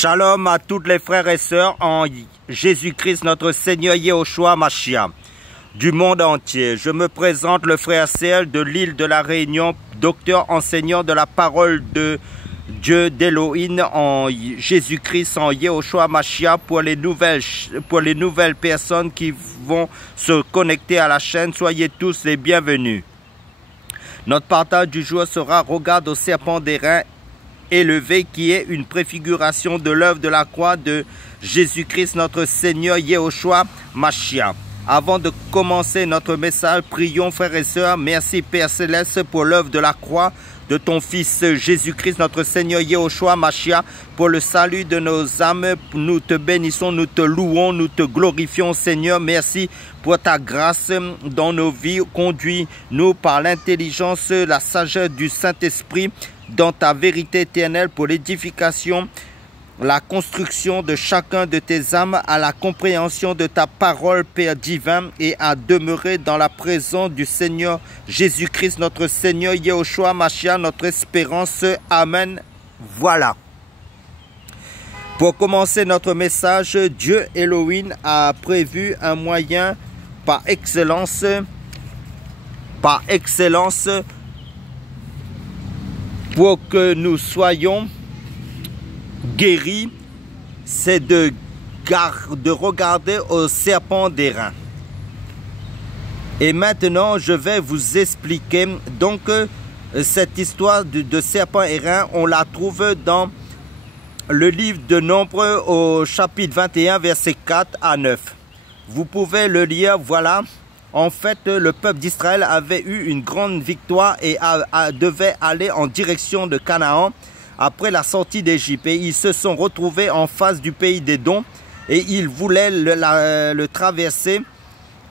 Shalom à toutes les frères et sœurs en Jésus-Christ, notre Seigneur Yehoshua Mashiach, du monde entier. Je me présente le frère Cel de l'île de la Réunion, docteur enseignant de la parole de Dieu d'Élohim en Jésus-Christ, en Yehoshua Mashiach, pour les nouvelles personnes qui vont se connecter à la chaîne. Soyez tous les bienvenus. Notre partage du jour sera « Regarde au serpent d'airain élevé » qui est une préfiguration de l'œuvre de la croix de Jésus-Christ, notre Seigneur Yehoshua Mashiach. Avant de commencer notre message, prions frères et sœurs. Merci Père Céleste pour l'œuvre de la croix de ton Fils Jésus-Christ, notre Seigneur Yehoshua Mashiach, pour le salut de nos âmes. Nous te bénissons, nous te louons, nous te glorifions Seigneur. Merci pour ta grâce dans nos vies. Conduis-nous par l'intelligence, la sagesse du Saint-Esprit dans ta vérité éternelle pour l'édification, la construction de chacun de tes âmes à la compréhension de ta parole, Père divin, et à demeurer dans la présence du Seigneur Jésus-Christ, notre Seigneur Yehoshua Mashiach, notre espérance. Amen. Voilà. Pour commencer notre message, Dieu Elohim a prévu un moyen par excellence, pour que nous soyons guéris, c'est de regarder au serpent d'airain. Et maintenant, je vais vous expliquer. Donc, cette histoire de serpent airain, on la trouve dans le livre de Nombres au chapitre 21, versets 4 à 9. Vous pouvez le lire, voilà. En fait, le peuple d'Israël avait eu une grande victoire et devait aller en direction de Canaan après la sortie d'Égypte. Et ils se sont retrouvés en face du pays d'Édom et ils voulaient le traverser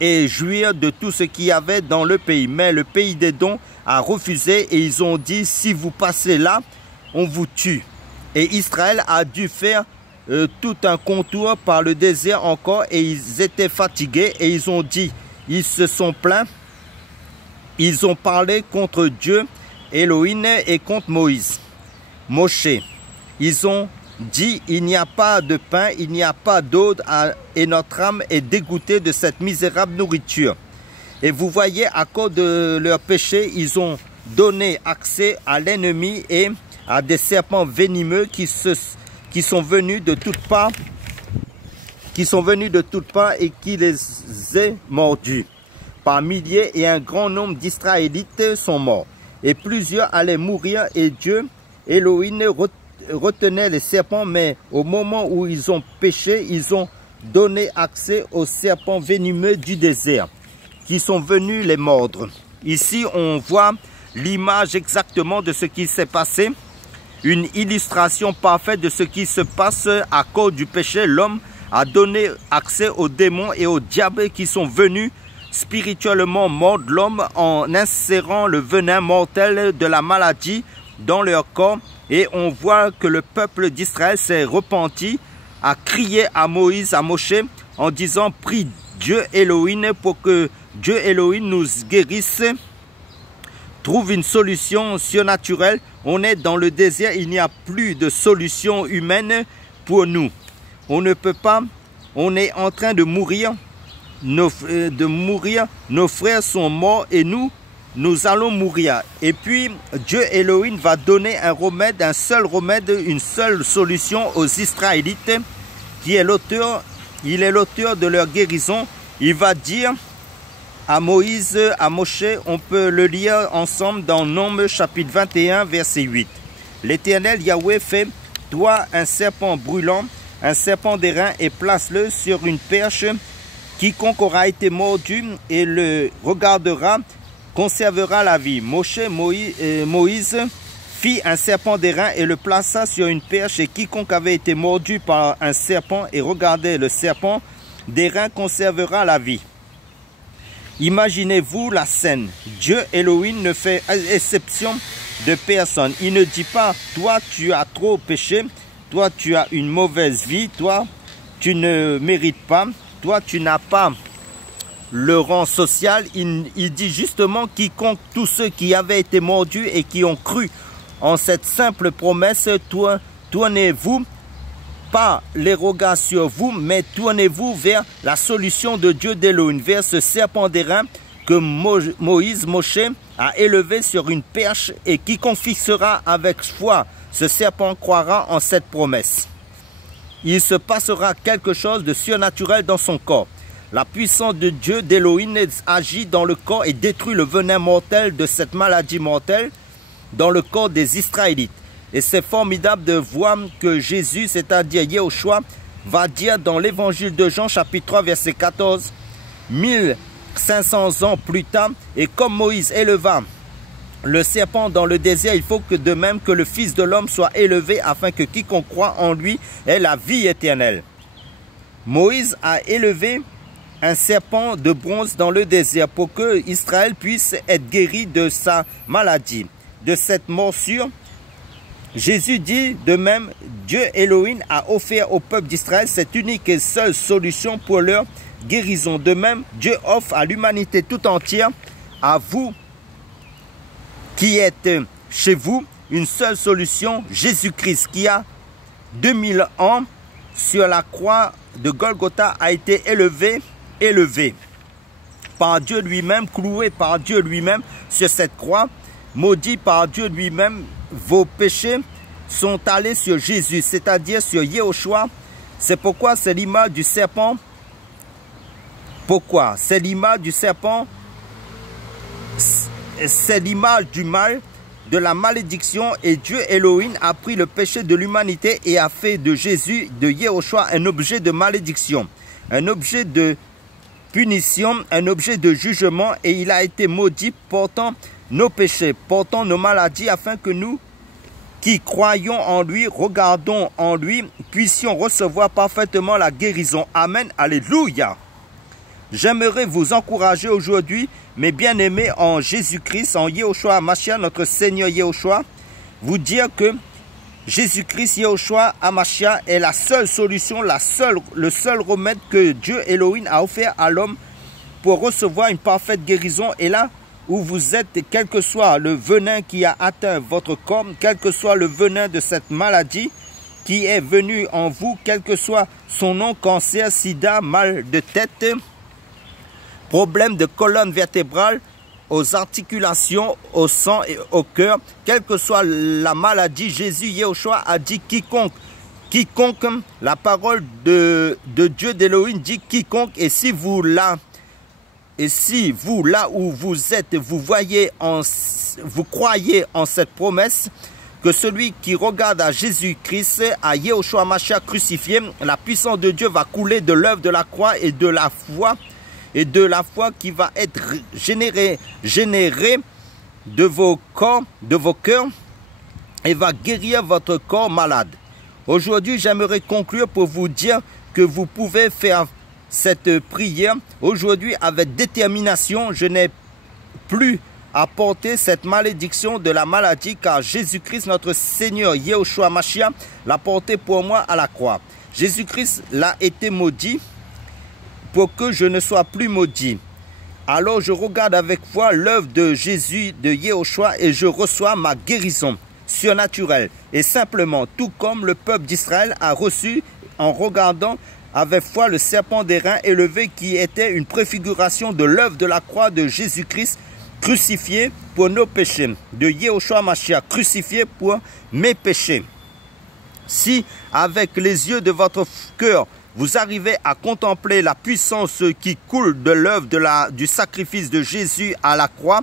et jouir de tout ce qu'il y avait dans le pays. Mais le pays d'Édom a refusé et ils ont dit, si vous passez là, on vous tue. Et Israël a dû faire tout un contour par le désert encore et ils étaient fatigués et ils ont dit, ils se sont plaints, ils ont parlé contre Dieu, Elohim et contre Moïse, Moshe. Ils ont dit, il n'y a pas de pain, il n'y a pas d'eau et notre âme est dégoûtée de cette misérable nourriture. Et vous voyez, à cause de leur péché, ils ont donné accès à l'ennemi et à des serpents venimeux qui sont venus de toutes parts. Et qui les a mordus par milliers, et un grand nombre d'Israélites sont morts. Et plusieurs allaient mourir, et Dieu, Elohim, retenait les serpents, mais au moment où ils ont péché, ils ont donné accès aux serpents venimeux du désert, qui sont venus les mordre. Ici, on voit l'image exactement de ce qui s'est passé, une illustration parfaite de ce qui se passe à cause du péché. L'homme a donné accès aux démons et aux diables qui sont venus spirituellement mordre l'homme en insérant le venin mortel de la maladie dans leur corps. Et on voit que le peuple d'Israël s'est repenti, a crié à Moïse, à Moshe, en disant, prie Dieu Elohim pour que Dieu Elohim nous guérisse, trouve une solution surnaturelle. On est dans le désert, il n'y a plus de solution humaine pour nous. On ne peut pas, on est en train de mourir, nos frères sont morts et nous allons mourir. Et puis Dieu Elohim va donner un remède, un seul remède, une seule solution aux Israélites, qui est l'auteur, il est l'auteur de leur guérison. Il va dire à Moïse, à Moshe, on peut le lire ensemble dans Nombres chapitre 21, verset 8. L'Éternel Yahweh fait, toi un serpent brûlant, un serpent d'airain, et place-le sur une perche. Quiconque aura été mordu et le regardera conservera la vie. Moïse fit un serpent d'airain et le plaça sur une perche, et quiconque avait été mordu par un serpent et regardait le serpent d'airain conservera la vie. Imaginez-vous la scène. Dieu Elohim ne fait exception de personne. Il ne dit pas, toi tu as trop péché, toi tu as une mauvaise vie, toi tu ne mérites pas, toi tu n'as pas le rang social. Il dit justement quiconque, tous ceux qui avaient été mordus et qui ont cru en cette simple promesse, tournez-vous pas les regards sur vous, mais tournez-vous vers la solution de Dieu d'Élohim, vers ce serpent d'airain que Moshe a élevé sur une perche, et quiconque fixera avec foi ce serpent croira en cette promesse. Il se passera quelque chose de surnaturel dans son corps. La puissance de Dieu d'Élohim agit dans le corps et détruit le venin mortel de cette maladie mortelle dans le corps des Israélites. Et c'est formidable de voir que Jésus, c'est-à-dire Yahushua, va dire dans l'évangile de Jean, chapitre 3, verset 14, 1500 ans plus tard, et comme Moïse éleva le serpent dans le désert, il faut que de même que le Fils de l'homme soit élevé, afin que quiconque croit en lui ait la vie éternelle. Moïse a élevé un serpent de bronze dans le désert pour que Israël puisse être guéri de sa maladie, de cette morsure. Jésus dit de même, Dieu Elohim a offert au peuple d'Israël cette unique et seule solution pour leur guérison. De même, Dieu offre à l'humanité tout entière, à vous qui êtes chez vous, une seule solution, Jésus-Christ, qui a 2000 ans sur la croix de Golgotha a été élevé par Dieu lui-même, cloué par Dieu lui-même sur cette croix, maudit par Dieu lui-même. Vos péchés sont allés sur Jésus, c'est-à-dire sur Yahushua. C'est pourquoi c'est l'image du serpent. Pourquoi? C'est l'image du serpent. C'est l'image du mal, de la malédiction, et Dieu Elohim a pris le péché de l'humanité et a fait de Jésus, de Yahushua, un objet de malédiction, un objet de punition, un objet de jugement, et il a été maudit portant nos péchés, portant nos maladies, afin que nous qui croyons en lui, regardons en lui, puissions recevoir parfaitement la guérison. Amen. Alléluia. J'aimerais vous encourager aujourd'hui, mes bien-aimés en Jésus-Christ, en Yahushua HaMashiach, notre Seigneur Yahushua, vous dire que Jésus-Christ, Yahushua HaMashiach, est la seule solution, le seul remède que Dieu Elohim a offert à l'homme pour recevoir une parfaite guérison. Et là où vous êtes, quel que soit le venin qui a atteint votre corps, quel que soit le venin de cette maladie qui est venu en vous, quel que soit son nom, cancer, sida, mal de tête, problème de colonne vertébrale, aux articulations, au sang et au cœur, quelle que soit la maladie, Jésus, Yahushua, a dit quiconque, la parole de Dieu d'Élohim dit quiconque, et si vous là où vous êtes, vous croyez en cette promesse, que celui qui regarde à Jésus-Christ, à Yahushua HaMashiach crucifié, la puissance de Dieu va couler de l'œuvre de la croix et de la foi, qui va être générée de vos corps, de vos cœurs, et va guérir votre corps malade. Aujourd'hui, j'aimerais conclure pour vous dire que vous pouvez faire cette prière aujourd'hui avec détermination. Je n'ai plus à porter cette malédiction de la maladie, car Jésus-Christ, notre Seigneur Yahushua HaMashiach, l'a porté pour moi à la croix. Jésus-Christ l'a été maudit pour que je ne sois plus maudit. Alors je regarde avec foi l'œuvre de Jésus, de Yahushua, et je reçois ma guérison surnaturelle. Et simplement, tout comme le peuple d'Israël a reçu en regardant avec foi le serpent d'airain élevé, qui était une préfiguration de l'œuvre de la croix de Jésus-Christ, crucifié pour nos péchés, de Yahushua HaMashiach, crucifié pour mes péchés. Si avec les yeux de votre cœur, vous arrivez à contempler la puissance qui coule de l'œuvre du sacrifice de Jésus à la croix,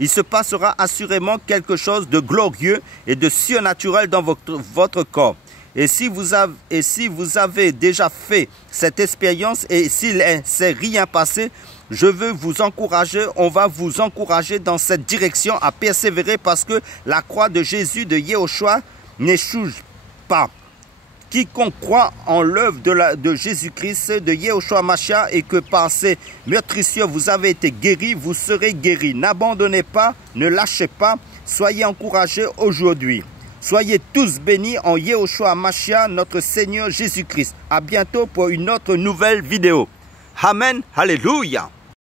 il se passera assurément quelque chose de glorieux et de surnaturel dans votre corps. Et si vous avez déjà fait cette expérience et s'il ne s'est rien passé, je veux vous encourager, on va vous encourager dans cette direction à persévérer, parce que la croix de Jésus, de Yahushua, n'échoue pas. Quiconque croit en l'œuvre de Jésus-Christ, de Yahushua HaMashiach, et que par ces meurtrissures vous avez été guéris, vous serez guéris. N'abandonnez pas, ne lâchez pas, soyez encouragés aujourd'hui. Soyez tous bénis en Yahushua HaMashiach, notre Seigneur Jésus-Christ. À bientôt pour une autre nouvelle vidéo. Amen. Alléluia.